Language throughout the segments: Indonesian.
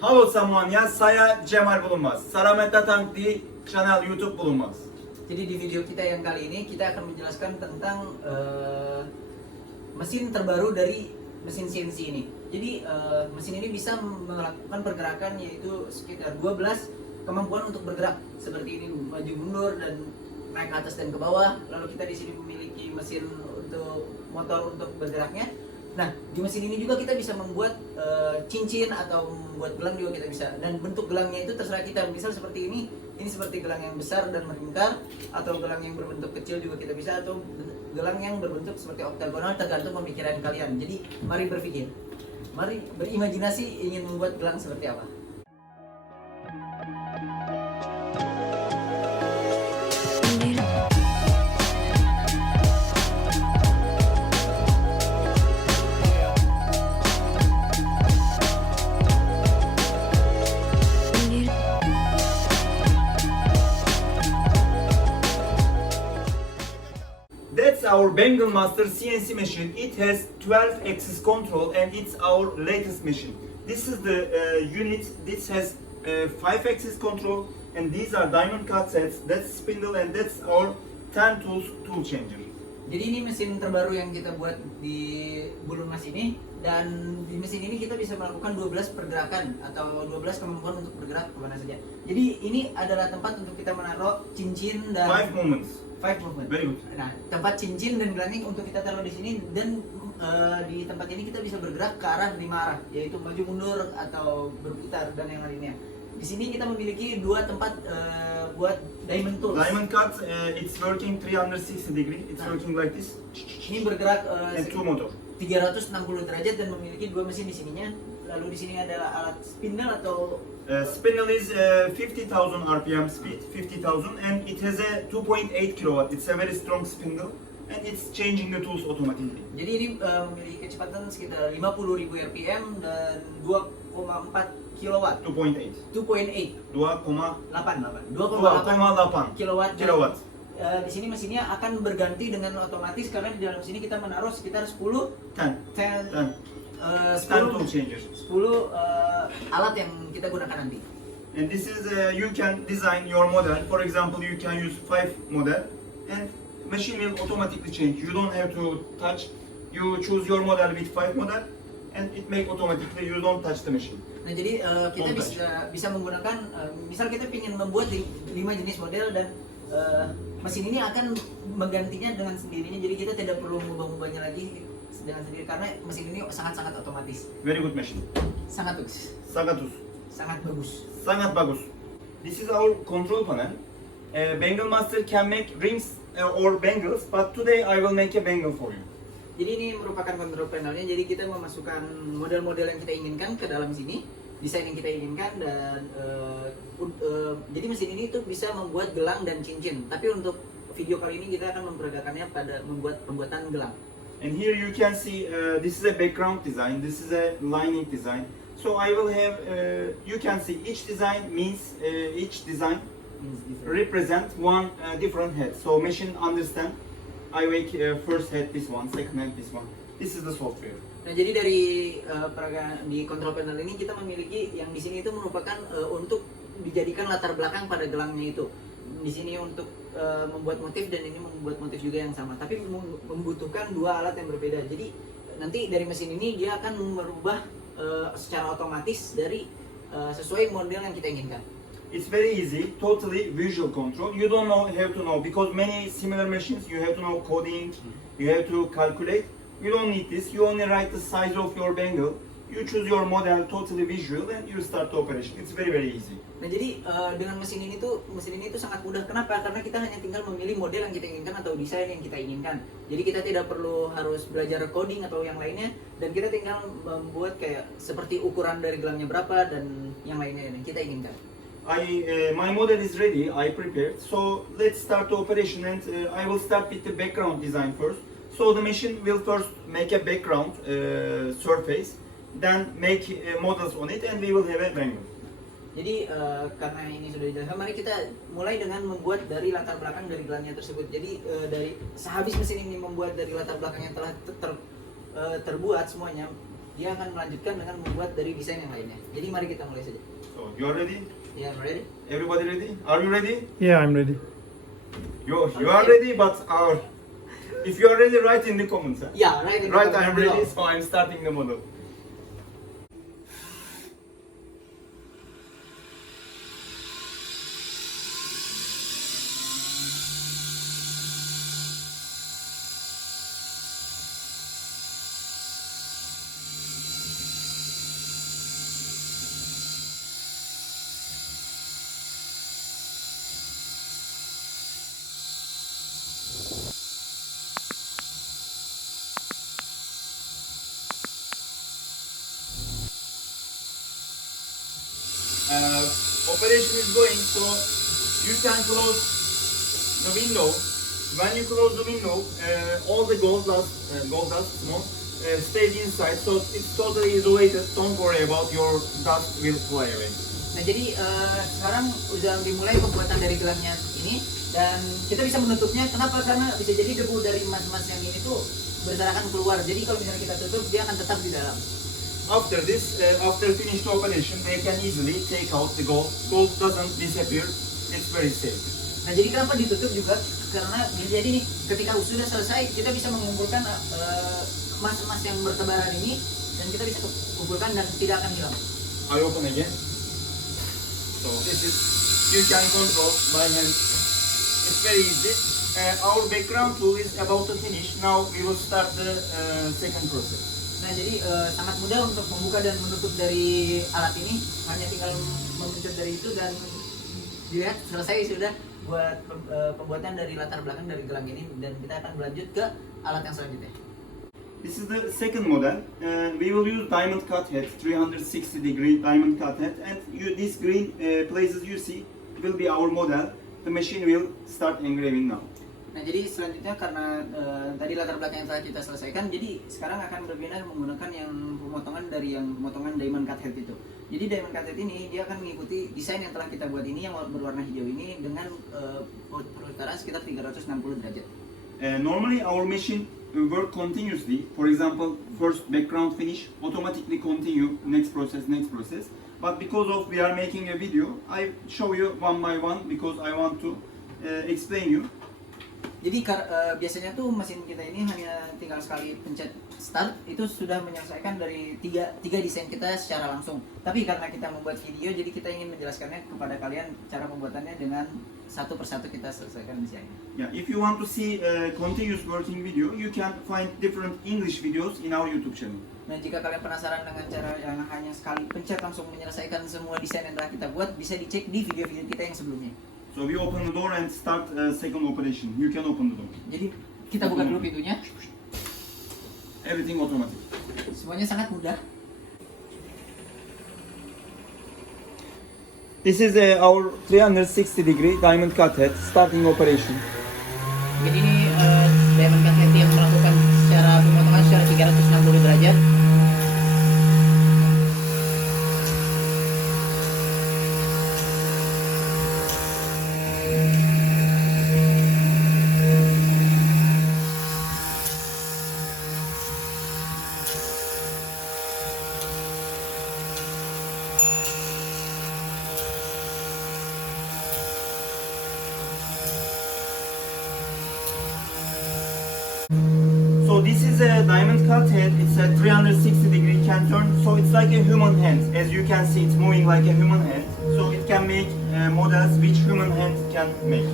Halo semuanya, saya Cemal Bulunmaz. Selamat datang di channel YouTube Bulunmaz. Jadi di video kita yang kali ini kita akan menjelaskan tentang mesin terbaru dari mesin CNC ini. Jadi mesin ini bisa melakukan pergerakan yaitu sekitar 12 kemampuan untuk bergerak seperti ini, maju mundur dan naik ke atas dan ke bawah. Lalu kita di sini memiliki mesin untuk motor untuk bergeraknya. Nah, di mesin ini juga kita bisa membuat cincin atau membuat gelang juga kita bisa. Dan bentuk gelangnya itu terserah kita. Misal seperti ini seperti gelang yang besar dan melingkar, atau gelang yang berbentuk kecil juga kita bisa, atau gelang yang berbentuk seperti oktagonal, tergantung pemikiran kalian. Jadi, mari berpikir. Mari berimajinasi ingin membuat gelang seperti apa. That's our Bengal Master CNC machine. It has 12 axis control and it's our latest machine. This is the unit. This has 5 axis control and these are diamond cut sets. That's spindle and that's our 10 tools tool changer. Jadi ini mesin terbaru yang kita buat di Bulunmaz ini, dan di mesin ini kita bisa melakukan 12 pergerakan atau 12 kemampuan untuk bergerak kemana saja. Jadi ini adalah tempat untuk kita menaruh cincin dan 5 movements. 5 movement. Very good. Nah, tempat cincin dan gelangnya untuk kita taruh di sini, dan di tempat ini kita bisa bergerak ke arah 5 arah, yaitu maju mundur atau berputar dan yang lainnya. Di sini kita memiliki 2 tempat buat diamond tools. Diamond cut, it's working 360 degree. It's working like this. Ini bergerak And 2 motor. 360 derajat dan memiliki 2 mesin di sininya. Lalu di sini adalah alat spindle atau Spindle is 50,000 RPM speed, 50,000, and it has a 2.8 kilowatt. It's a very strong spindle, and it's changing the tools automatically. jadi ini memiliki kecepatan sekitar 50.000 RPM dan 2,4 kilowatt. 2.8. 2.8 2,8 2,8 kilowatt. kilowatt. Di sini mesinnya akan berganti dengan otomatis karena di dalam sini kita menaruh sekitar 10 10 tool changers. 10 alat yang kita gunakan nanti. And this is you can design your model. For example, you can use 5 model, and machine will automatically change. You don't have to touch. You choose your model with 5 model, and it make automatically. You don't touch the machine. Nah, jadi kita bisa menggunakan misal kita ingin membuat 5 jenis model, dan mesin ini akan menggantinya dengan sendirinya. Jadi kita tidak perlu mengubah-ubahnya lagi dengan sendiri karena mesin ini sangat-sangat otomatis. Very good machine. Sangat bagus. Sangat Bagus. Sangat bagus. This is our control panel. Bengal Master can make rings or bangles, but today I will make a bangle for you. Jadi ini merupakan control panelnya. Jadi kita memasukkan model-model yang kita inginkan ke dalam sini, desain yang kita inginkan, dan jadi mesin ini tuh bisa membuat gelang dan cincin. Tapi untuk video kali ini kita akan memperagakannya pada pembuatan gelang. And here you can see this is a background design. This is a lining design. So I will have you can see each design means each design represent one different head. So machine understand. I make first head this one, second head this one. This is the software. Nah, jadi dari di control panel ini kita memiliki yang di sini itu merupakan untuk dijadikan latar belakang pada gelangnya itu. Di sini untuk membuat motif, dan ini membuat motif juga yang sama, tapi membutuhkan 2 alat yang berbeda. Jadi nanti dari mesin ini dia akan merubah secara otomatis dari sesuai model yang kita inginkan. It's very easy, totally visual control. You don't have to know because many similar machines you have to know coding, you have to calculate. You don't need this. You only write the size of your bangle. You choose your model totally visual and you start the operation. It's very easy. Nah, jadi dengan mesin ini tuh sangat mudah. Kenapa? Karena kita hanya tinggal memilih model yang kita inginkan atau desain yang kita inginkan. Jadi kita tidak perlu harus belajar coding atau yang lainnya, dan kita tinggal membuat kayak seperti ukuran dari gelangnya berapa dan yang lainnya yang kita inginkan. My model is ready. I prepared. So let's start the operation, and I will start with the background design first. So the machine will first make a background surface, then make models on it, and we will have a bangle. Jadi karena ini sudah dijelaskan, mari kita mulai dengan membuat dari latar belakang dari gelangnya tersebut. Jadi dari sehabis mesin ini membuat dari latar belakang yang telah terbuat semuanya, dia akan melanjutkan dengan membuat dari desain yang lainnya. Jadi mari kita mulai saja. So you are ready? Ya, ready? Everybody ready? Are you ready? Yeah, I'm ready. You are ready, but if you are ready, write in the comments. Huh? Ya, right. Right, I am ready, so I am starting the model. Operation is going, so you can close the window. When you close the window, all the gold dust smoke stays inside, so it's totally isolated. Don't worry about your dust will fly away. Nah, jadi sekarang udah dimulai pembuatan dari gelangnya ini dan kita bisa menutupnya. Kenapa? Karena bisa jadi debu dari emas-emas yang ini tuh berserakan keluar. Jadi kalau misalnya kita tutup, dia akan tetap di dalam. After this, after finished operation, they can easily take out the gold. Gold doesn't disappear. It's very safe. Nah, jadi kenapa ditutup juga? Karena jadi nih, ketika sudah selesai, kita bisa mengumpulkan emas-emas yang bertebaran ini dan kita bisa kumpulkan dan tidak akan hilang. I open again. So this is, you can control by hand. It's very easy. Our background tool is about to finish. Now we will start the second process. Nah, jadi sangat mudah untuk membuka dan menutup dari alat ini. Hanya tinggal memencet dari itu dan dilihat selesai sudah buat pembuatan dari latar belakang dari gelang ini dan kita akan berlanjut ke alat yang selanjutnya. This is the second model. We will use diamond cut head, 360-degree diamond cut head, and these green places you see will be our model. The machine will start engraving now. Nah, jadi selanjutnya karena tadi latar belakang yang telah kita selesaikan, jadi sekarang akan berpindah menggunakan yang pemotongan diamond cut head itu. Jadi diamond cut head ini dia akan mengikuti desain yang telah kita buat ini yang berwarna hijau ini dengan perputaran sekitar 360 derajat. Normally our machine work continuously. For example, first background finish, automatically continue next process. But because of we are making a video, I show you one by one because I want to explain you. Jadi biasanya tuh mesin kita ini hanya tinggal sekali pencet start itu sudah menyelesaikan dari tiga desain kita secara langsung. Tapi karena kita membuat video, jadi kita ingin menjelaskannya kepada kalian cara pembuatannya dengan satu persatu kita selesaikan desainnya. Yeah, if you want to see continuous working video, you can find different English videos in our YouTube channel. Nah, jika kalian penasaran dengan cara yang hanya sekali pencet langsung menyelesaikan semua desain yang telah kita buat, bisa dicek di video-video kita yang sebelumnya. So we open the door and start second operation. You can open the door. Jadi kita buka dulu pintunya. Everything automatic. Semuanya sangat mudah. This is our 360-degree diamond cut head starting operation. Jadi ini diamond cut head yang melakukan secara pemotongan secara 360 derajat. So this is a diamond cut head. It's a 360-degree can turn. So it's like a human hand. As you can see, it's moving like a human hand. So it can make models which human hand can make.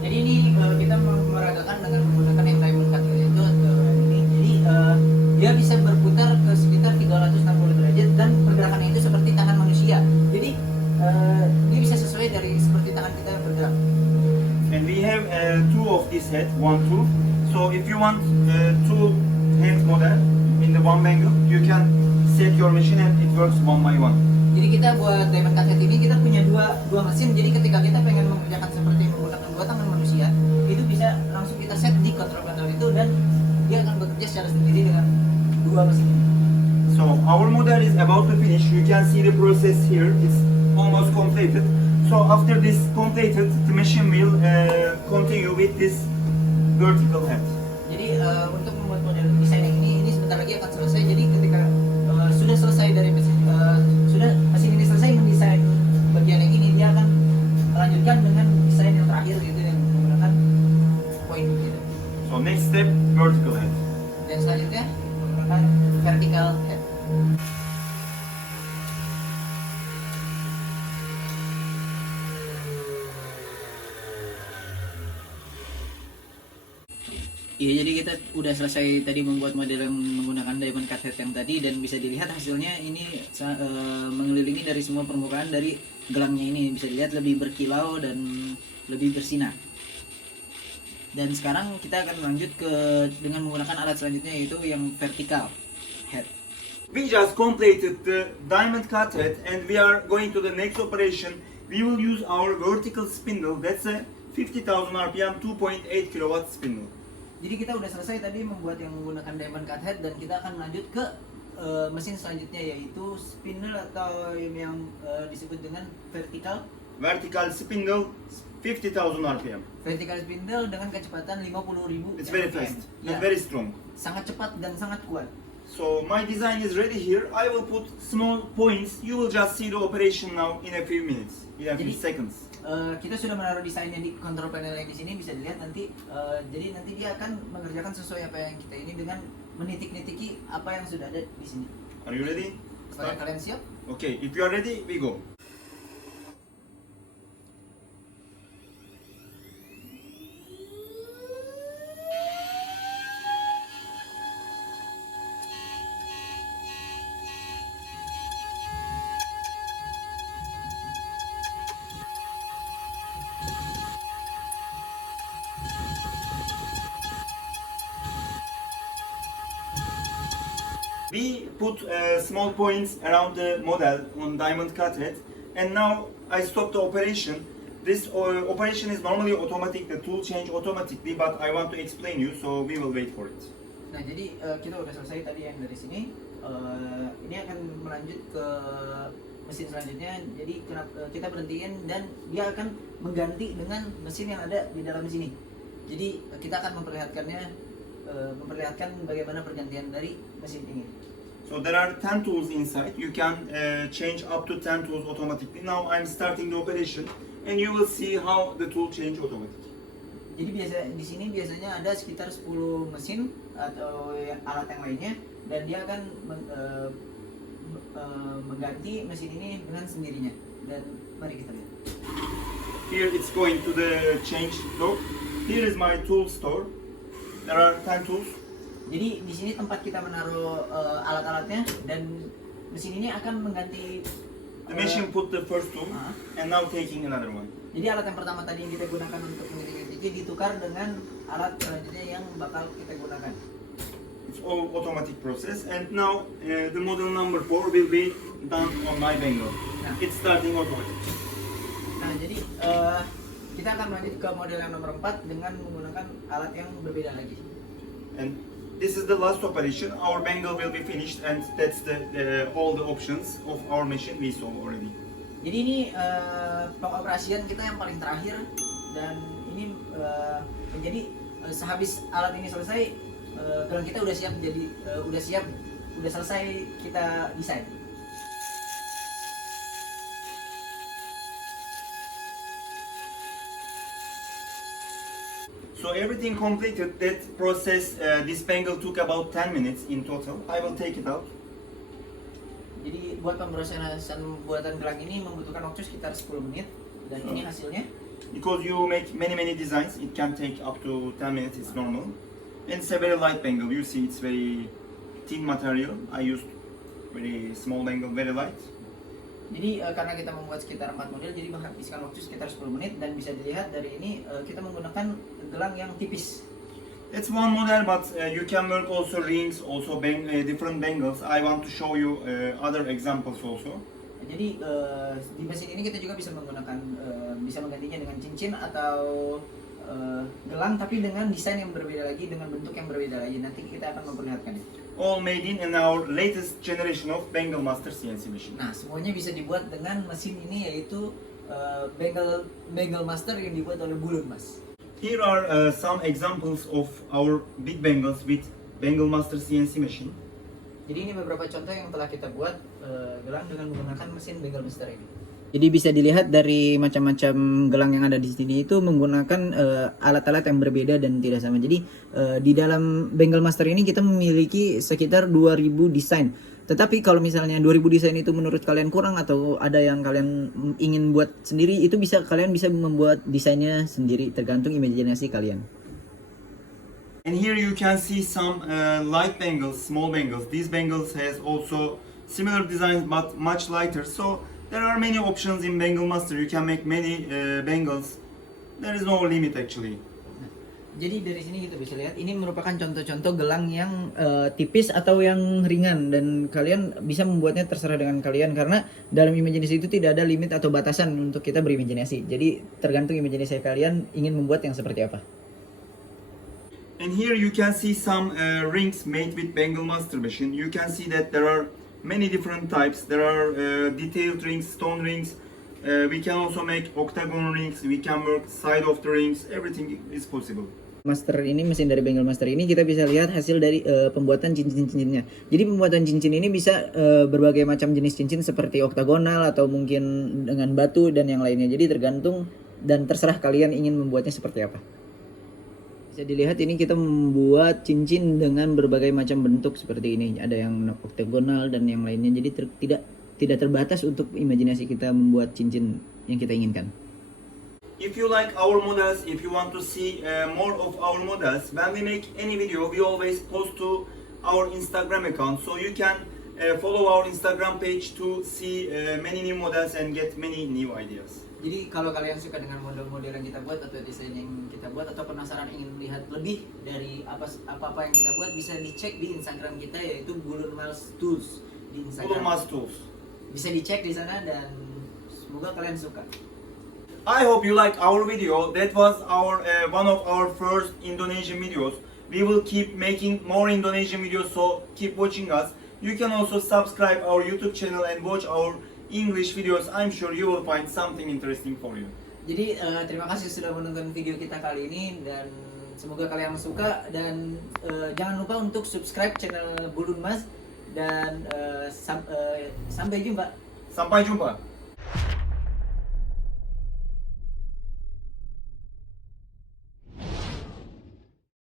Jadi ini kita meragakan dengan menggunakan yang diamond cut head itu ini. Jadi dia bisa berputar ke sekitar 360 derajat dan pergerakannya itu seperti tangan manusia. Jadi dia bisa sesuai dari seperti tangan kita bergerak. And we have two of this head, 1, 2. So if you want two hand model in the one angle, you can set your machine and it works one by one. Jadi kita buat diamond cut head ini kita punya dua mesin. Jadi ketika kita pengen mengerjakan seperti menggunakan dua tangan manusia, itu bisa langsung kita set di control panel itu dan dia akan bekerja secara sendiri dengan dua mesin ini. So our model is about to finish. You can see the process here. It's almost completed. So after this completed, the machine will continue with this vertical head. Jadi untuk membuat model desain yang ini sebentar lagi akan selesai. Jadi ketika Iya, jadi kita udah selesai tadi membuat model yang menggunakan diamond cuthead yang tadi, dan bisa dilihat hasilnya ini mengelilingi dari semua permukaan dari gelangnya ini, bisa dilihat lebih berkilau dan lebih bersinar. Dan sekarang kita akan lanjut dengan menggunakan alat selanjutnya, yaitu yang vertical head. We just completed the diamond cut head and we are going to the next operation. We will use our vertical spindle. That's a 50,000 RPM 2.8 kilowatt spindle. Jadi kita udah selesai tadi membuat yang menggunakan diamond cut head, dan kita akan lanjut ke mesin selanjutnya, yaitu spindle atau yang disebut dengan vertical Spindle 50,000 RPM. vertical spindle dengan kecepatan 50.000 It's very RPM. fast Ya, and very strong. sangat cepat dan sangat kuat. So my design is ready here. I will put small points. You will just see the operation now in a few minutes, in a few Jadi- seconds. Kita sudah menaruh desainnya di control panel yang di sini, bisa dilihat nanti. Jadi nanti dia akan mengerjakan sesuai apa yang kita ini dengan menitik-nitiki apa yang sudah ada di sini. Are you ready? Apakah Start. kalian siap? Okay, if you are ready, we go. We put small points around the model on diamond cut head, and now I stop the operation. This operation is normally automatic, the tool change automatically, but I want to explain you, so we will wait for it. Nah, jadi kita udah selesai tadi yang dari sini. Ini akan melanjut ke mesin selanjutnya. Jadi kita berhentiin, dan dia akan mengganti dengan mesin yang ada di dalam sini. Jadi kita akan memperlihatkan bagaimana pergantian dari mesin ini. So there are 10 tools inside. You can change up to 10 tools automatically. Now I'm starting the operation, and you will see how the tool change automatically. Jadi di sini biasanya ada sekitar 10 mesin atau alat yang lainnya, dan dia akan mengganti mesin ini dengan sendirinya. Dan mari kita lihat. Here it's going to the change block. Here is my tool store. There are 10 tools. Jadi di sini tempat kita menaruh alat-alatnya, dan mesin ini akan mengganti. The machine put the first tool Ah. and now taking another one. Jadi alat yang pertama tadi yang kita gunakan untuk menitik-nitiki ditukar dengan alat selanjutnya yang bakal kita gunakan. It's all automatic process, and now the model number 4 will be done on my Bengal. Nah. It's starting automatic. Nah, jadi kita akan lanjut ke model yang nomor 4 dengan menggunakan alat yang berbeda lagi. And this is the last operation. Our Bengal will be finished, and that's the all the options of our machine we saw already. Jadi ini pengoperasian kita yang paling terakhir, dan ini menjadi sehabis alat ini selesai, gelang kita udah siap, jadi udah selesai kita desain. So everything completed. That process, this Bengal took about 10 minutes in total. I will take it out. Jadi buat pemrosesan buatan gelang ini membutuhkan waktu sekitar 10 menit, dan ini hasilnya. Because you make many designs, it can take up to 10 minutes. It's normal. And it's a very light Bengal. You see, it's very thin material. I used very small Bengal, very light. Jadi karena kita membuat sekitar 4 model, jadi menghabiskan waktu sekitar 10 menit, dan bisa dilihat dari ini kita menggunakan gelang yang tipis. It's one model, but you can work also rings, also different bangles. I want to show you other examples also. Jadi di mesin ini kita juga bisa menggunakan bisa menggantinya dengan cincin atau gelang, tapi dengan desain yang berbeda lagi, dengan bentuk yang berbeda lagi. Nanti kita akan memperlihatkan. All made in our latest generation of Bengal Master CNC machine. Nah, semuanya bisa dibuat dengan mesin ini, yaitu Bengal Master yang dibuat oleh Bulun Mas. Here are some examples of our big Bengals with Bengal Master CNC machine. Jadi ini beberapa contoh yang telah kita buat gelang dengan menggunakan mesin Bengal Master ini. Jadi bisa dilihat dari macam-macam gelang yang ada di sini itu menggunakan alat-alat yang berbeda dan tidak sama. Jadi di dalam Bengal Master ini kita memiliki sekitar 2000 desain. Tetapi kalau misalnya 2000 desain itu menurut kalian kurang, atau ada yang kalian ingin buat sendiri, itu kalian bisa membuat desainnya sendiri, tergantung imajinasi kalian. And here you can see some light bangles, small bangles. These bangles has also similar designs but much lighter. So there are many options in Bangle Master. You can make many bangles. There is no limit actually. Jadi dari sini kita bisa lihat ini merupakan contoh-contoh gelang yang tipis atau yang ringan, dan kalian bisa membuatnya terserah dengan kalian karena dalam imajinasi itu tidak ada limit atau batasan untuk kita berimajinasi. Jadi tergantung imajinasi kalian ingin membuat yang seperti apa. And here you can see some rings made with Bangle Master machine. You can see that there are many different types. There are detailed rings, stone rings. We can also make octagon rings. We can work side of the rings. Everything is possible. Master ini, mesin dari Bangle Master ini kita bisa lihat hasil dari pembuatan cincin-cincinnya. Jadi pembuatan cincin ini bisa berbagai macam jenis cincin seperti oktagonal atau mungkin dengan batu dan yang lainnya. Jadi tergantung dan terserah kalian ingin membuatnya seperti apa. Bisa dilihat ini kita membuat cincin dengan berbagai macam bentuk seperti ini. Ada yang oktagonal dan yang lainnya. Jadi tidak terbatas untuk imajinasi kita membuat cincin yang kita inginkan. If you like our models, if you want to see more of our models, when we make any video, we always post to our Instagram account. So you can follow our Instagram page to see many new models and get many new ideas. Jadi kalau kalian suka dengan model-model yang kita buat atau desain yang kita buat atau penasaran ingin melihat lebih dari apa-apa yang kita buat, bisa dicek di Instagram kita yaitu Bulun Miles Tools di Instagram. Bulun Miles Tools. Bisa dicek di sana dan semoga kalian suka. I hope you like our video. That was our one of our first Indonesian videos. We will keep making more Indonesian videos, so keep watching us. You can also subscribe our YouTube channel and watch our English videos. I'm sure you will find something interesting for you. Jadi terima kasih sudah menonton video kita kali ini dan semoga kalian suka, dan jangan lupa untuk subscribe channel Bulun Mas dan sampai jumpa. Sampai jumpa.